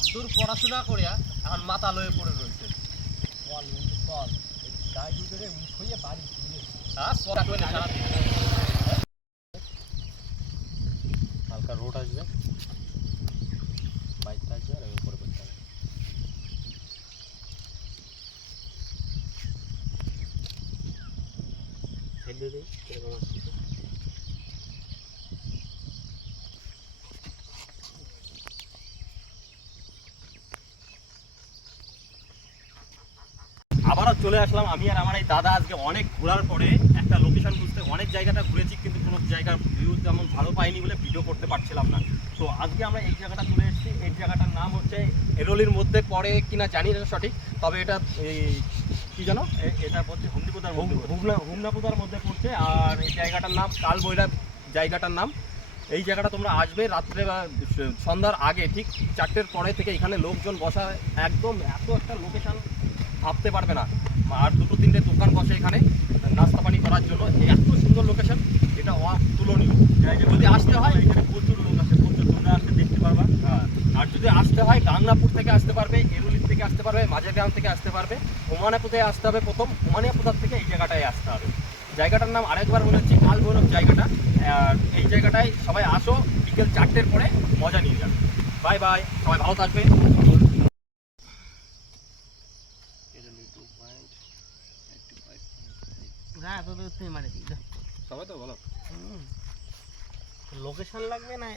আদুর পড়াশোনা করিয়া এখন মাথা লয়ে পড়ে রয়েছে। বল বন্ধু বাড়ি ফিরে হ্যাঁ সারাদিন হালকা রোড আসবে। বাইকটা আসবে আর উপরে করতে হবে। কীরকম আসছে। চলে আসলাম। আমি আর আমার এই দাদা আজকে অনেক ঘোরার পরে একটা লোকেশন বুঝতে অনেক জায়গাটা ঘুরেছি, কিন্তু কোনো জায়গার ভিউ তেমন ভালো পাইনি বলে ভিডিও করতে পারছিলাম না। তো আজকে আমরা এই জায়গাটা চলে এসেছি। এই জায়গাটার নাম হচ্ছে এরোলির মধ্যে পড়ে কিনা জানি না সঠিক, তবে এটা এই কী জানো? এটা পড়ছে হুমদিপুতার মধ্যে হুমনা হুমনাপুতার মধ্যে পড়ছে, আর এই জায়গাটার নাম কালবৈরাব জায়গাটার নাম। এই জায়গাটা তোমরা আসবে রাত্রে বা সন্ধ্যার আগে, ঠিক চারটের পরে থেকে এখানে লোকজন বসা একদম এত একটা লোকেশন ভাবতে পারবে না। আর দুটো তিনটে দোকান বসে এখানে নাস্তা পানি করার জন্য। এত সুন্দর লোকেশন এটা অতুলনীয়। যদি আসতে হয় এখানে প্রচুর লোক আছে প্রচুর তোমরা আসতে দেখতে পারবা। হ্যাঁ আর যদি আসতে হয় গাংনাপুর থেকে আসতে পারবে এরুলির থেকে আসতে পারবে মাঝেরগ্রাম থেকে আসতে পারবে হুমানাপুতে আসতে হবে প্রথম হুমানিয়াপুতার থেকে এই জায়গাটায় আসতে হবে। জায়গাটার নাম আরেকবার মনে হচ্ছে কাল ভৈরব জায়গাটা। আর এই জায়গাটায় সবাই আসো বিকেল চারটের পরে মজা নিয়ে যাবে। বাই বাই সবাই ভালো থাকবে। এত দূর তুমি মানে তবে তো বলো লোকেশন লাগবে না